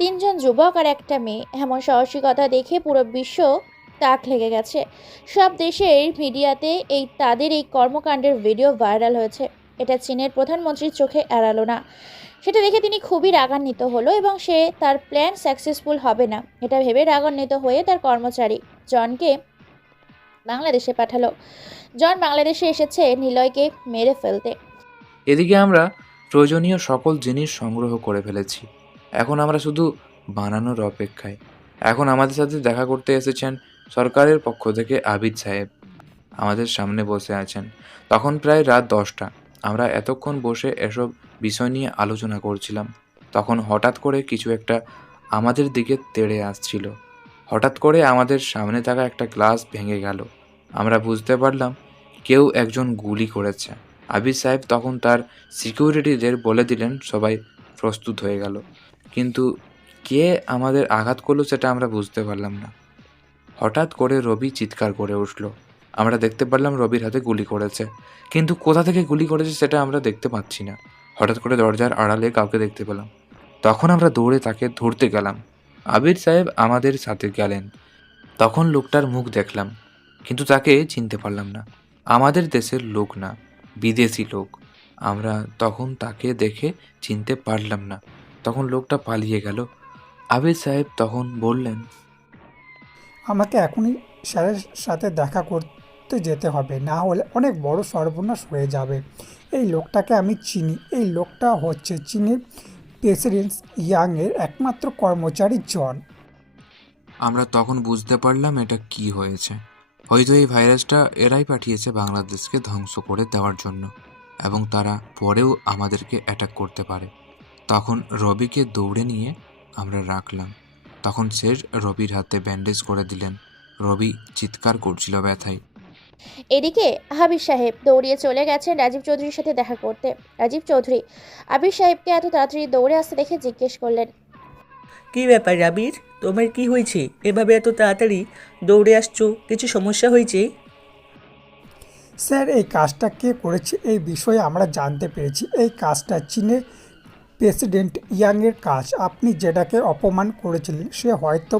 তিনজন যুবক আর একটা মেয়ে। এমন সাহসিকতা দেখে পুরো বিশ্ব তাক লেগে গেছে। সব দেশের মিডিয়াতে তাদের এই কর্মকাণ্ডের ভিডিও ভাইরাল হয়েছে। এটা চীনের প্রধানমন্ত্রীর চোখে এড়ালো না। সেটা দেখে তিনি খুবই রাগান্বিত হলো এবং সে তার প্ল্যান সাকসেসফুল হবে না এটা ভেবে রাগান্বিত হয়ে তার কর্মচারী জনকে বাংলাদেশে পাঠালো। জন বাংলাদেশে এসেছে নিলয়কে মেরে ফেলতে। এদিকে আমরা প্রয়োজনীয় সকল জিনিস সংগ্রহ করে ফেলেছি। এখন আমরা শুধু বানানোর অপেক্ষায়। এখন আমাদের সাথে দেখা করতে এসেছেন সরকারের পক্ষ থেকে আবিদ সাহেব। আমাদের সামনে বসে আছেন। তখন প্রায় রাত 10টা। আমরা এতক্ষণ বসে এসব বিষয় নিয়ে আলোচনা করছিলাম। তখন হঠাৎ করে কিছু একটা আমাদের দিকে তেড়ে আসছিল। হঠাৎ করে আমাদের সামনে থাকা একটা গ্লাস ভেঙে গেল। আমরা বুঝতে পারলাম কেউ একজন গুলি করেছে। আবিদ সাহেব তখন তার সিকিউরিটিদের বলে দিলেন, সবাই প্রস্তুত হয়ে গেল। কিন্তু কে আমাদের আঘাত করলো সেটা আমরা বুঝতে পারলাম না। হঠাৎ করে রবি চিৎকার করে উঠল। আমরা দেখতে পারলাম রবির হাতে গুলি করেছে, কিন্তু কোথা থেকে গুলি করেছে সেটা আমরা দেখতে পাচ্ছি না। হঠাৎ করে দরজার আড়ালে কাউকে দেখতে পেলাম। তখন আমরা দৌড়ে তাকে ধরতে গেলাম। আবির সাহেব আমাদের সাথে গেলেন। তখন লোকটার মুখ দেখলাম, কিন্তু তাকে চিনতে পারলাম না। আমাদের দেশের লোক না, বিদেশি লোক। আমরা তখন তাকে দেখে চিনতে পারলাম না। তখন লোকটা পালিয়ে গেল। আবির সাহেব তখন বললেন, আমাকে এখনই স্যারের সাথে দেখা করতে যেতে হবে, না হলে অনেক বড় সর্বনাশ হয়ে যাবে। এই লোকটাকে আমি চিনি। এই লোকটা হচ্ছে চীনের প্রেসিডেন্ট ইয়াংয়ের একমাত্র কর্মচারী জন। আমরা তখন বুঝতে পারলাম এটা কি হয়েছে। হয়তো এই ভাইরাসটা এরাই পাঠিয়েছে বাংলাদেশকে ধ্বংস করে দেওয়ার জন্য, এবং তারা পরেও আমাদেরকে অ্যাটাক করতে পারে। তখন রবিকে দৌড়ে নিয়ে আমরা রাখলাম। তখন স্যার রবির হাতে ব্যান্ডেজ করে দিলেন। রবি চিৎকার করছিল ব্যথায়। এদিকে হাবিব সাহেব দৌড়িয়ে চলে গেছেন রাজীব চৌধুরীর সাথে দেখা করতে। রাজীব চৌধুরী আবির সাহেবকে এত তাড়াতাড়ি দৌড়ে আসতে দেখে জিজ্ঞেস করলেন, কি ব্যাপার আবির, তোমার কি হয়েছে? এভাবে এত তাড়াতাড়ি দৌড়ে আসছো, কিছু সমস্যা হয়েছে? স্যার, এই কাজটা কে করেছে এই বিষয়ে আমরা জানতে পেরেছি। এই কাজটা চীনের প্রেসিডেন্ট ইয়াংয়ের কাজ। আপনি যেটাকে অপমান করেছিলেন সে হয়তো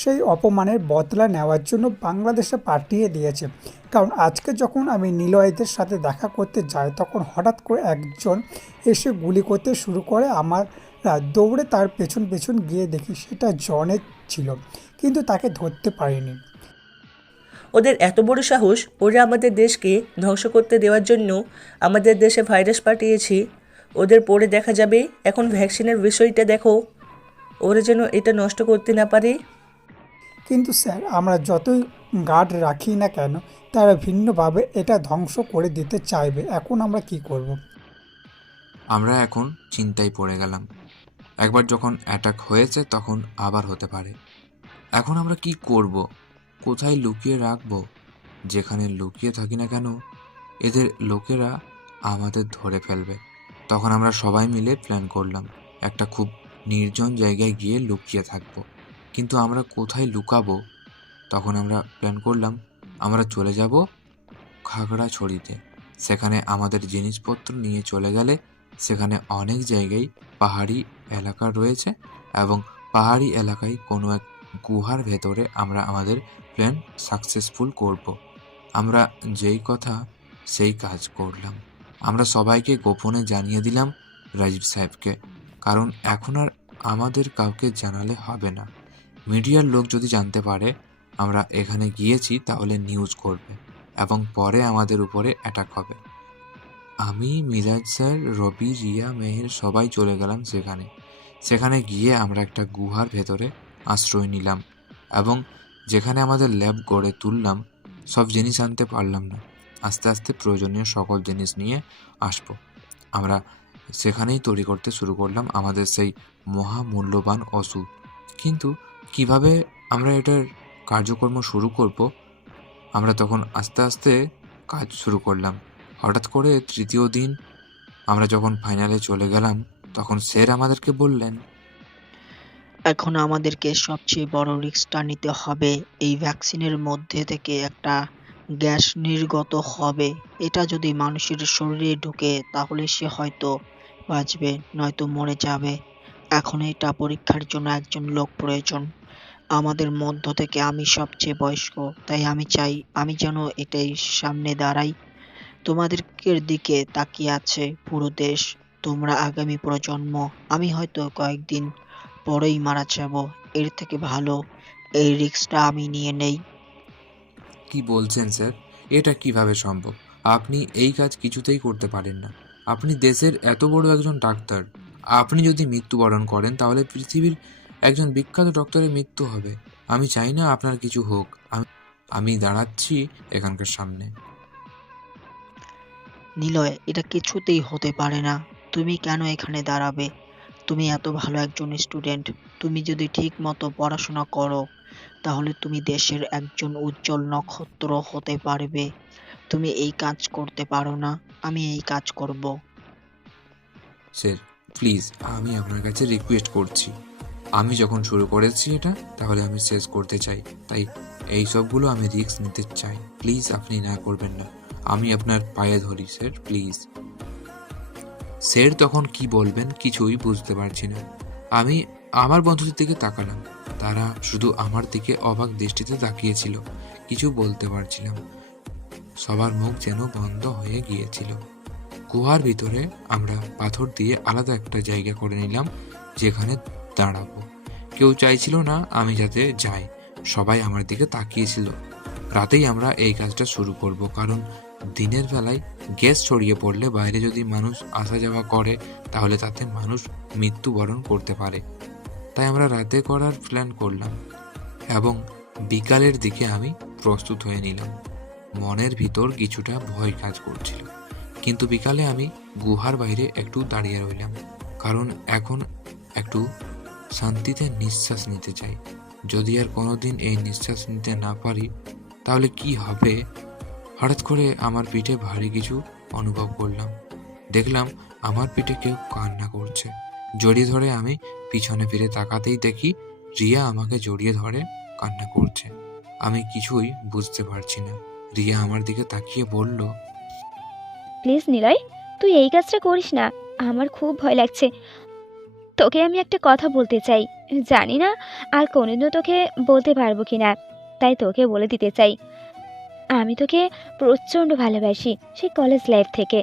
সেই অপমানের বদলা নেওয়ার জন্য বাংলাদেশে পাঠিয়ে দিয়েছে। কারণ আজকে যখন আমি নিলয়দের সাথে দেখা করতে যাই তখন হঠাৎ করে একজন এসে গুলি করতে শুরু করে। আমরা দৌড়ে তার পেছন পেছন গিয়ে দেখি সেটা জনের ছিল, কিন্তু তাকে ধরতে পারিনি। ওদের এত বড় সাহস, ওরা আমাদের দেশকে ধ্বংস করতে দেওয়ার জন্য আমাদের দেশে ভাইরাস পাঠিয়েছে। ওদের পরে দেখা যাবে। এখন ভ্যাকসিনের বিষয়টা দেখো, ওরা যেন এটা নষ্ট করতে না পারে। কিন্তু স্যার, আমরা যতই গার্ড রাখি না কেন তারা ভিন্নভাবে এটা ধ্বংস করে দিতে চাইবে। এখন আমরা কি করব? আমরা এখন চিন্তায় পড়ে গেলাম। একবার যখন অ্যাটাক হয়েছে তখন আবার হতে পারে। এখন আমরা কি করব? কোথায় লুকিয়ে রাখবো? যেখানে লুকিয়ে থাকি না কেন এদের লোকেরা আমাদের ধরে ফেলবে। তখন আমরা সবাই মিলে প্ল্যান করলাম একটা খুব নির্জন জায়গায় গিয়ে লুকিয়ে থাকবো। কিন্তু আমরা কোথায় লুকাবো? তখন আমরা প্ল্যান করলাম আমরা চলে যাব খাগড়াছড়িতে। সেখানে আমাদের জিনিসপত্র নিয়ে চলে গেলে সেখানে অনেক জায়গায় পাহাড়ি এলাকা রয়েছে, এবং পাহাড়ি এলাকায় কোনো এক গুহার ভেতরে আমরা আমাদের প্ল্যান সাকসেসফুল করব। আমরা যেই কথা সেই কাজ করলাম। আমরা সবাইকে গোপনে জানিয়ে দিলাম রাজীব সাহেবকে, কারণ এখন আর আমাদের কাউকে জানালে হবে না। মিডিয়ার লোক যদি জানতে পারে আমরা এখানে গিয়েছি তাহলে নিউজ করবে এবং পরে আমাদের উপরে অ্যাটাক হবে। আমি, মিরাজ স্যার, রবি, রিয়া, মেহের সবাই চলে গেলাম সেখানে গিয়ে আমরা একটা গুহার ভেতরে আশ্রয় নিলাম, এবং যেখানে আমাদের ল্যাব গড়ে তুললাম সব জিনিস আনতে পারলাম না। আস্তে আস্তে প্রয়োজনীয় সকল জিনিস নিয়ে আসবো। আমরা সেখানেই তৈরি করতে শুরু করলাম আমাদের সেই মহামূল্যবান ওষুধ। কিন্তু কিভাবে আমরা এটার কার্যক্রম শুরু করব, আমরা তখন আস্তে আস্তে কাজ শুরু করলাম। হঠাৎ করে তৃতীয় দিন আমরা যখন ফাইনালে চলে গেলাম তখন স্যার আমাদেরকে বললেন, এখন আমাদেরকে সবচেয়ে বড় রিস্কটা নিতে হবে। এই ভ্যাকসিনের মধ্যে থেকে একটা গ্যাস নির্গত হবে। এটা যদি মানুষের শরীরে ঢুকে তাহলে সে হয়তো বাঁচবে, নয়তো মরে যাবে। এখন এটা পরীক্ষার জন্য একজন লোক প্রয়োজন। আমাদের মধ্য থেকে আমি সবচেয়ে বয়স্ক, তাই আমি চাই আমি যেন এটাই সামনে দাঁড়াই। তোমাদেরকে দিকে তাকিয়ে আছে পুরো দেশ, তোমরা আগামী প্রজন্ম। আমি হয়তো কয়েকদিন পরেই মারা যাব, এর থেকে ভালো এই রিস্কটা আমি নিয়ে নেই। কি বলছেন স্যার? এটা কিভাবে সম্ভব? আপনি এই কাজ কিছুতেই করতে পারেন না। আপনি দেশের এত বড় একজন ডাক্তার। আপনি যদি মৃত্যুবরণ করেন তাহলে পৃথিবীর একজন বিখ্যাত ডক্টরের মৃত্যু হবে। আমি চাই না আপনার কিছু হোক। আমি দাঁড়াচ্ছি এখানকার সামনে। নিলয়, এটা কিছুতেই হতে পারে না। তুমি কেন এখানে দাঁড়াবে? তুমি এত ভালো একজন স্টুডেন্ট। তুমি যদি ঠিক মতো পড়াশোনা করো তাহলে তুমি দেশের একজন উজ্জ্বল নক্ষত্র হতে পারবে। তুমি এই কাজ করতে পারো না, আমি এই কাজ করব। স্যার, প্লিজ, আমি আপনার কাছে রিকোয়েস্ট করছি। আমি যখন শুরু করেছি এটা, তাহলে আমি শেষ করতে চাই। তাই এই সবগুলো আমি রিস্ক নিতে চাই। প্লিজ আপনি না করবেন না। আমি আপনার পায়ে ধরি স্যার, প্লিজ। স্যার তখন কি বলবেন কিছুই বুঝতে পারছি না। আমি আমার বন্ধুদের দিকে তাকালাম। তারা শুধু আমার দিকে অবাক দৃষ্টিতে তাকিয়েছিল। কিছু বলতে পারছিলাম। সবার মুখ যেন বন্ধ হয়ে গিয়েছিল। গুহার ভিতরে আমরা পাথর দিয়ে আলাদা একটা জায়গা করে নিলাম যেখানে দাঁড়াবো। কেউ চাইছিল না আমি যাতে যাই। সবাই আমার দিকে তাকিয়েছিল। রাতেই আমরা এই কাজটা শুরু করব, কারণ দিনের বেলায় গ্যাস ছড়িয়ে পড়লে বাইরে যদি মানুষ আসা যাওয়া করে তাহলে তাতে মানুষ মৃত্যুবরণ করতে পারে। তাই আমরা রাতে করার প্ল্যান করলাম এবং বিকালের দিকে আমি প্রস্তুত হয়ে নিলাম। মনের ভিতর কিছুটা ভয় কাজ করছিল, কিন্তু বিকালে আমি গুহার বাইরে একটু দাঁড়িয়ে রইলাম, কারণ এখন একটু শান্তিতে নিঃশ্বাস নিতে চাই। যদি আর কোনোদিন এই নিঃশ্বাস নিতে না পারি তাহলে কি হবে? হঠাৎ করে আমার পিঠে ভারী কিছু অনুভব করলাম। দেখলাম আমার পিঠে কেউ কান্না করছে। জড়িয়ে ধরে আমি পিছনে ফিরে তাকাতেই দেখি রিয়া আমাকে জড়িয়ে ধরে কান্না করছে। আমি কিছুই বুঝতে পারছি না। রিয়া আমার দিকে তাকিয়ে বলল, প্লিজ নিলয়, তুই এই কাজটা করিস না। আমার খুব ভয় লাগছে। তোকে আমি একটা কথা বলতে চাই। জানি না আর কোনোদিনও তোকে বলতে পারবো কি না, তাই তোকে বলে দিতে চাই। আমি তোকে প্রচণ্ড ভালোবাসি, সেই কলেজ লাইফ থেকে।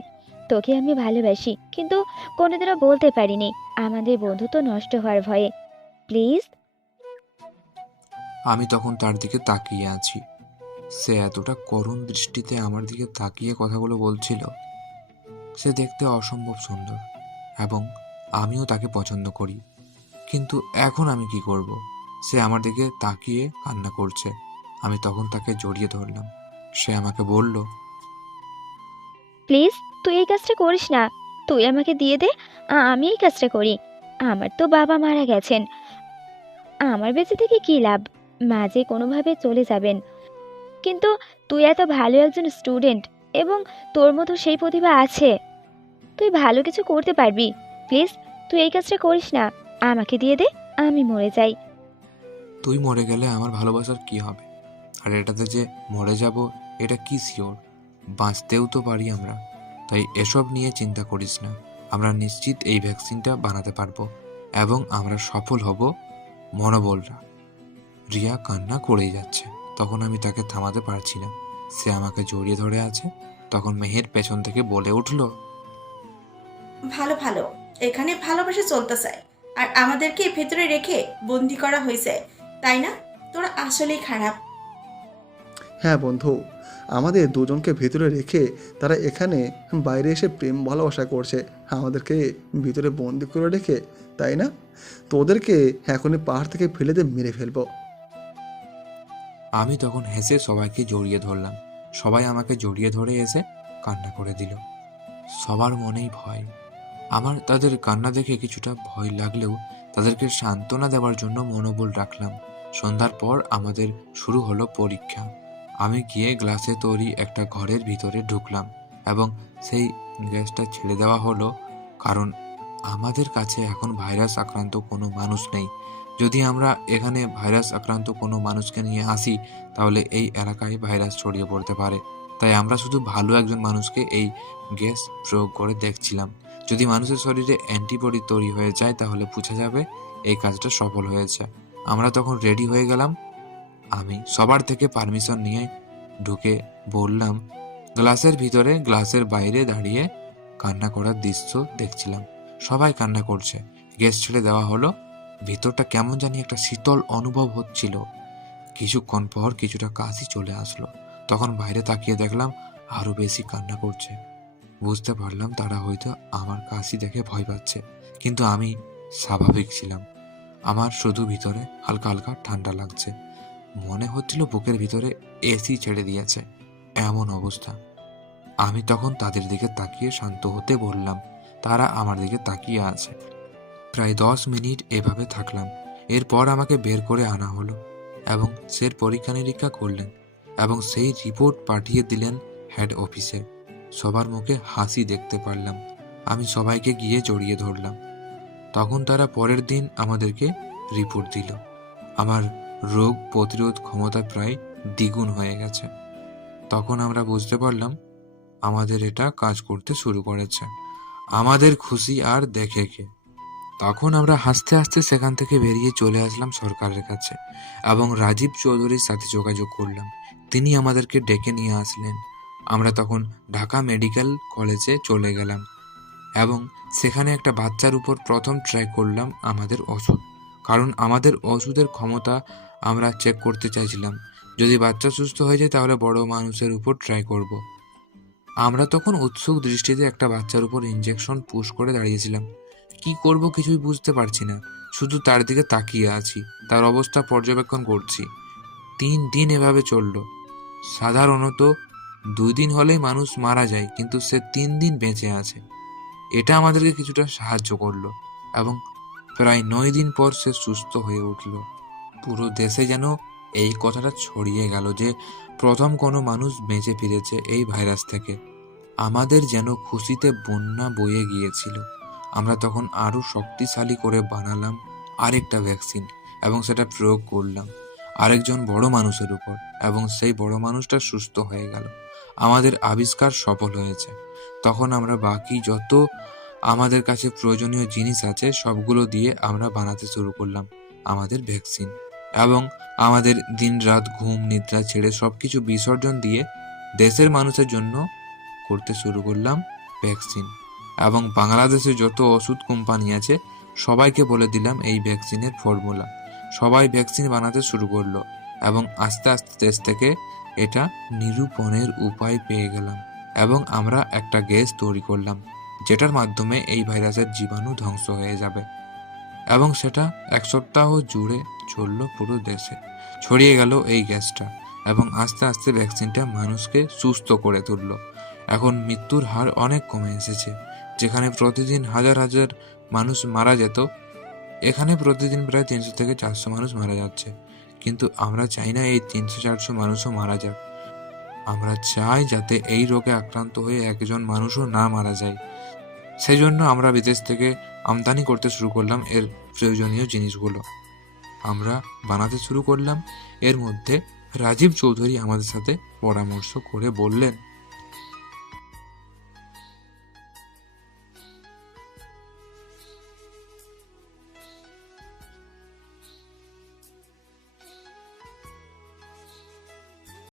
তোকে আমি ভালোবাসি, কিন্তু কোনোদিনও বলতে পারিনি আমাদের বন্ধুত্ব নষ্ট হওয়ার ভয়ে। প্লিজ। আমি তখন তার দিকে তাকিয়ে আছি। সে এতটা করুণ দৃষ্টিতে আমার দিকে তাকিয়ে কথাগুলো বলছিল। সে দেখতে অসম্ভব সুন্দর এবং আমিও তাকে পছন্দ করি। কিন্তু এখন আমি কি করব? সে আমার দিকে তাকিয়ে কান্না করছে। আমি তখন তাকে জড়িয়ে ধরলাম। সে আমাকে বলল, প্লিজ, তুই এই কাজটা করিস না। তুই আমাকে দিয়ে দে, আমি এই কাজটা করি। আমার তো বাবা মারা গেছেন, আমার বেঁচে থেকে কী লাভ? মা যে কোনোভাবে চলে যাবেন। কিন্তু তুই এত ভালো একজন স্টুডেন্ট এবং তোর মতো সেই প্রতিভা আছে। তুই ভালো কিছু করতে পারবি। প্লিজ, তুই এই কাজটা করিস না। আমাকে দিয়ে দে, আমি মরে যাই। তুই মরে গেলে আমার ভালোবাসার কি হবে? আর এটাতে যে মরে যাব এটা কি শিওর? বাঁচতেও তো পারি আমরা। তাই এসব নিয়ে চিন্তা করিস না। আমরা নিশ্চিত এই ভ্যাকসিনটা বানাতে পারবো এবং আমরা সফল হব। মনোবল রাখ। রিয়া কান্না করেই যাচ্ছে। তখন আমি তাকে থামাতে পারছি না। সে আমাকে জড়িয়ে ধরে আছে। তখন মেহের পেছন থেকে বলে উঠল, ভালো ভালো, এখানে ভালোবাসা চলতেছে আর আমাদেরকে ভেতরে রেখে বন্দি করা হয়েছে, তাই না? তোরা আসলেই খারাপ। হ্যাঁ বন্ধু, আমাদের দুজনকে ভিতরে রেখে তারা এখানে বাইরে এসে প্রেম ভালোবাসা করছে, আমাদেরকে ভিতরে বন্দি করে রেখে, তাই না? তোদেরকে এখনই পাহাড় থেকে ফেলে দিয়ে মেরে ফেলবো। আমি তখন হেসে সবাইকে জড়িয়ে ধরলাম। সবাই আমাকে জড়িয়ে ধরে এসে কান্না করে দিল। সবার মনেই ভয়। আমার তাদের কান্না দেখে কিছুটা ভয় লাগলেও তাদেরকে সান্ত্বনা দেওয়ার জন্য মনোবল রাখলাম। সন্ধ্যার পর আমাদের শুরু হলো পরীক্ষা। আমি গিয়ে গ্লাসে তৈরি একটা ঘরের ভিতরে ঢুকলাম এবং সেই গ্যাসটা ছেড়ে দেওয়া হলো, কারণ আমাদের কাছে এখন ভাইরাস আক্রান্ত কোনো মানুষ নেই। যদি আমরা এখানে ভাইরাস আক্রান্ত কোনো মানুষকে নিয়ে আসি তাহলে এই এলাকায় ভাইরাস ছড়িয়ে পড়তে পারে। তাই আমরা শুধু ভালো একজন মানুষকে এই গ্যাস প্রয়োগ করে দেখছিলাম। যদি মানুষের শরীরে অ্যান্টিবডি তৈরি হয়ে যায় তাহলে বোঝা যাবে এই কাজটা সফল হয়েছে। আমরা তখন রেডি হয়ে গেলাম। আমি সবার থেকে পারমিশন নিয়ে ঢুকে বললাম, গ্লাসের ভিতরে গ্লাসের বাইরে দাঁড়িয়ে কান্না করার দৃশ্য দেখছিলাম। সবাই কান্না করছে। গ্যাস ছেড়ে দেওয়া হলো। ভিতরটা কেমন জানি একটা শীতল অনুভব হচ্ছিল। কিছুক্ষণ পর কিছুটা কাশি চলে আসলো। তখন বাইরে তাকিয়ে দেখলাম আরো বেশি কান্না করছে। বুঝতে পারলাম তারা হয়তো আমার কাশি দেখে ভয় পাচ্ছে, কিন্তু আমি স্বাভাবিক ছিলাম। আমার শুধু ভিতরে হালকা হালকা ঠান্ডা লাগছে, মনে হচ্ছিল বুকের ভিতরে এসি ছেড়ে দিয়েছে, এমন অবস্থা। আমি তখন তাদের দিকে তাকিয়ে শান্ত হতে বললাম। তারা আমার দিকে তাকিয়ে আছে। প্রায় 10 মিনিট এভাবে থাকলাম। এরপর আমাকে বের করে আনা হলো এবং স্যার পরীক্ষা নিরীক্ষা করলেন এবং সেই রিপোর্ট পাঠিয়ে দিলেন হেড অফিসে। সবার মুখে হাসি দেখতে পারলাম। আমি সবাইকে গিয়ে জড়িয়ে ধরলাম। তখন তারা পরের দিন আমাদেরকে রিপোর্ট দিল। আমার রোগ প্রতিরোধ ক্ষমতা প্রায় দ্বিগুণ হয়ে গেছে। তখন আমরা বুঝতে পারলাম আমাদের এটা কাজ করতে শুরু করেছে। আমাদের খুশি আর দেখে কে। তখন আমরা হাসতে হাসতে সেখান থেকে বেরিয়ে চলে আসলাম সরকারের কাছে এবং রাজীব চৌধুরীর সাথে যোগাযোগ করলাম। তিনি আমাদেরকে ডেকে নিয়ে আসলেন। আমরা তখন ঢাকা মেডিকেল কলেজে চলে গেলাম এবং সেখানে একটা বাচ্চার উপর প্রথম ট্রাই করলাম আমাদের ওষুধ, কারণ আমাদের ওষুধের ক্ষমতা আমরা চেক করতে চাইছিলাম। যদি বাচ্চা সুস্থ হয়ে যায় তাহলে বড় মানুষের উপর ট্রাই করব। আমরা তখন উৎসুক দৃষ্টিতে একটা বাচ্চার উপর ইঞ্জেকশন পুশ করে দাঁড়িয়েছিলাম। কি করব কিছুই বুঝতে পারছি না, শুধু তার দিকে তাকিয়ে আছি, তার অবস্থা পর্যবেক্ষণ করছি। 3 দিন এভাবে চলল। সাধারণত 2 দিন হলেই মানুষ মারা যায়, কিন্তু সে 3 দিন বেঁচে আছে। এটা আমাদেরকে কিছুটা সাহায্য করলো এবং প্রায় 9 দিন পর সে সুস্থ হয়ে উঠল। পুরো দেশে যেন এই কথাটা ছড়িয়ে গেল যে প্রথম কোনো মানুষ বেঁচে ফিরেছে এই ভাইরাস থেকে। আমাদের যেন খুশিতে বন্যা বয়ে গিয়েছিল। আমরা তখন আরো শক্তিশালী করে বানালাম আরেকটা ভ্যাকসিন এবং সেটা প্রয়োগ করলাম আরেকজন বড় মানুষের উপর, এবং সেই বড় মানুষটা সুস্থ হয়ে গেল। আমাদের আবিষ্কার সফল হয়েছে। তখন আমরা বাকি যত আমাদের কাছে প্রয়োজনীয় জিনিস আছে সবগুলো দিয়ে আমরা বানাতে শুরু করলাম আমাদের ভ্যাকসিন, এবং আমাদের দিনরাত ঘুম নিদ্রা ছেড়ে সবকিছু বিসর্জন দিয়ে দেশের মানুষের জন্য করতে শুরু করলাম ভ্যাকসিন। এবং বাংলাদেশে যত ওষুধ কোম্পানি আছে সবাইকে বলে দিলাম এই ভ্যাকসিনের ফর্মুলা। সবাই ভ্যাকসিন বানাতে শুরু করলো এবং আস্তে আস্তে দেশ থেকে এটা নিরূপণের উপায় পেয়ে গেলাম এবং আমরা একটা গ্যাস তৈরি করলাম যেটার মাধ্যমে এই ভাইরাসের জীবাণু ধ্বংস হয়ে যাবে, এবং সেটা 1 সপ্তাহ জুড়ে চলল পুরো দেশে। ছড়িয়ে গেল এই গ্যাসটা এবং আস্তে আস্তে ভ্যাকসিনটা মানুষকে সুস্থ করে তুলল। এখন মৃত্যুর হার অনেক কমে এসেছে। যেখানে প্রতিদিন হাজার হাজার মানুষ মারা যেত, এখানে প্রতিদিন প্রায় 300 থেকে 400 মানুষ মারা যাচ্ছে। কিন্তু আমরা চাই না এই 300-400 মানুষও মারা যাক। আমরা চাই যাতে এই রোগে আক্রান্ত হয়ে একজন মানুষও না মারা যায়। সেই জন্য আমরা বিদেশ থেকে আমদানি করতে শুরু করলাম এর প্রয়োজনীয় জিনিসগুলো। আমরা বানাতে শুরু করলাম। এর মধ্যে রাজীব চৌধুরী আমাদের সাথে পরামর্শ করে বললেন,